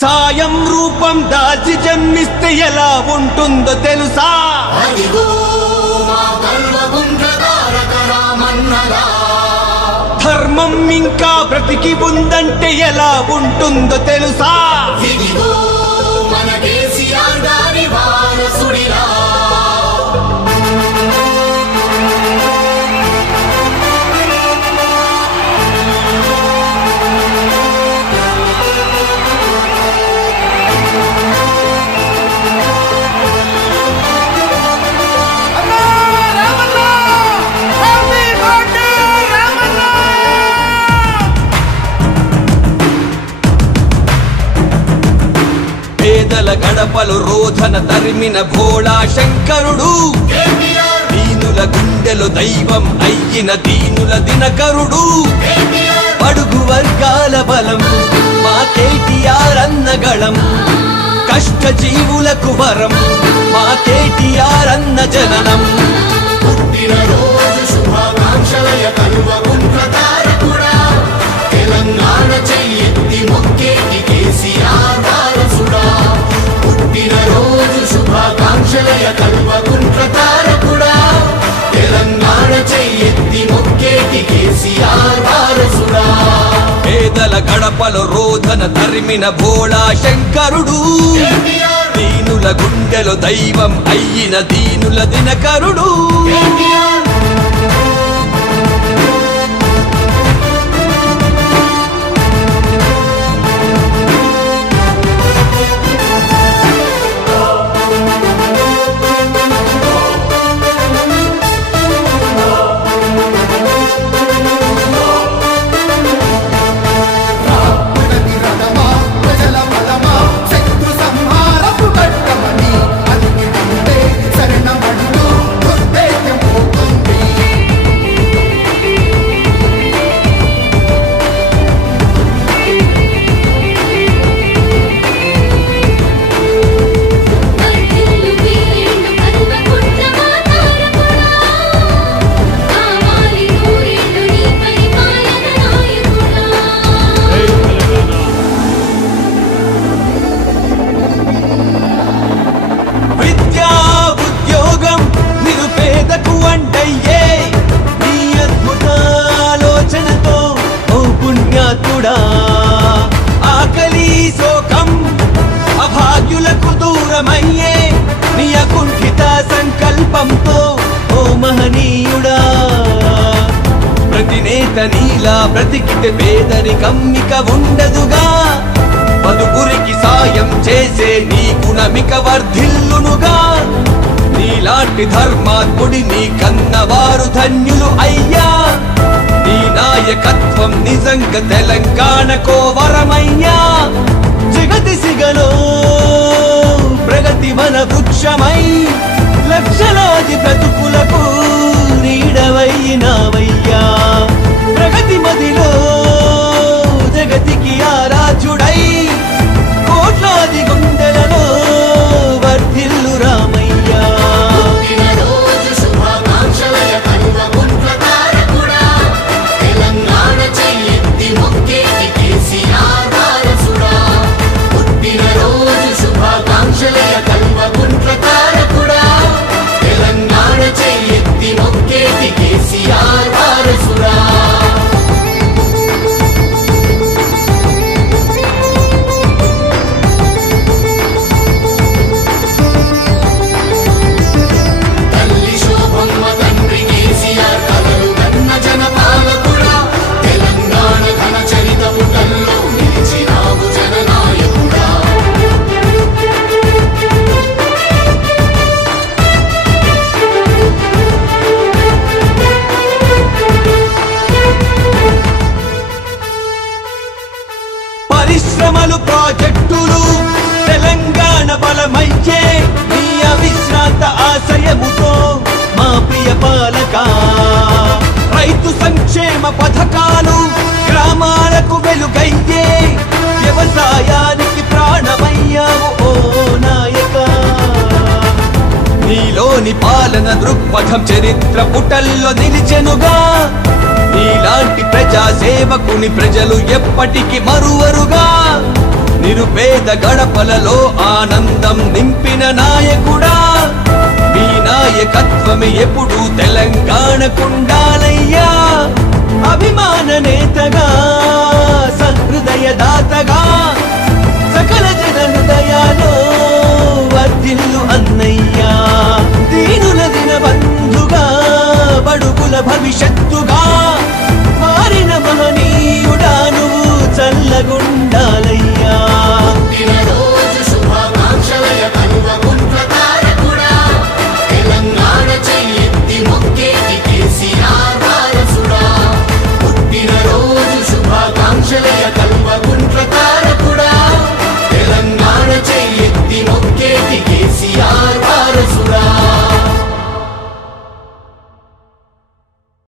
సాయం రూపం దాల్చి జన్మిస్తే ఎలా ఉంటుందో తెలుసా? ధర్మం ఇంకా బ్రతికి ఉందంటే ఎలా ఉంటుందో తెలుసా? పేదల గడపలు రోధన తరిమిన భోళా శంకరుడు, దీనుల గుండెలు దైవం అయ్యిన దీనుల దినకరుడు, పడుగు వర్గాల బలం మా కేటీఆర్ అన్నగళం, కష్ట జీవులకు వరం మా కేటీఆర్ అన్న జననం. శుభాకాంక్షలయ కలువగుంట్ల తారకుడా, తెలంగాణ చెయ్యెత్తి మొక్కేటి కేసీఆర్ వారసుడా. పుట్టినరోజు శుభాకాంక్షలయ కలువగుంట్ల తారకుడా, తెలంగాణ చెయ్యెత్తి మొక్కేటి కేసీఆర్ వారసుడా. పేదల గడపలో రోధన తరిమిన భోళా శంకరుడు, దీనుల గుండెలో దైవం అయ్యిన దీనుల దినకరుడు. ఆకలి శోకం అభాగ్యులకు దూరమయ్యే నీ అకుంఠిత సంకల్పంతో ఓ మహనీయుడా. ప్రతి నేత నీలా బ్రతికితే పేదరికం ఇక ఉండదుగా, పదుగురికి సాయం చేసే నీ గుణమిక వర్ధిల్లునుగా. నీలాంటి ధర్మాత్ముడి నీ కన్నవారు ధన్యులు అయ్యా. నీ నాయకత్వం నిజంగా తెలంగాణకో వరమయ్యా. జగతి సిగలో ప్రగతి మన వృక్షమై లక్షలాది బ్రతుకులకు నీడవయ్యినావయ్యా. ప్రగతి మదిలో జగతికి ఆరాధ్యుడై కోట్లాది గుండెలలో వర్ధిల్లు రామయ్యా. పరిశ్రమలు ప్రాజెక్టులు తెలంగాణ బలమైచే నీ అవిశ్రాంత ఆశయముతో మా ప్రియ పాలక. రైతు సంక్షేమ పథకాలు గ్రామాలకు వెలుగయ్యే, వ్యవసాయానికి ప్రాణమయ్యావు ఓ నాయక. నీలోని పాలన దృక్పథం చరిత్ర పుటల్లో నిలిచెనుగా. నీలాంటి ప్రజా సేవకుని ప్రజలు ఎప్పటికీ మరువరుగా. నిరుపేద గడపలలో ఆనందం నింపిన నాయకుడా మీ నాయకత్వమే ఎప్పుడు తెలంగాణకుండాలయ్యా అభిమాన నేతగా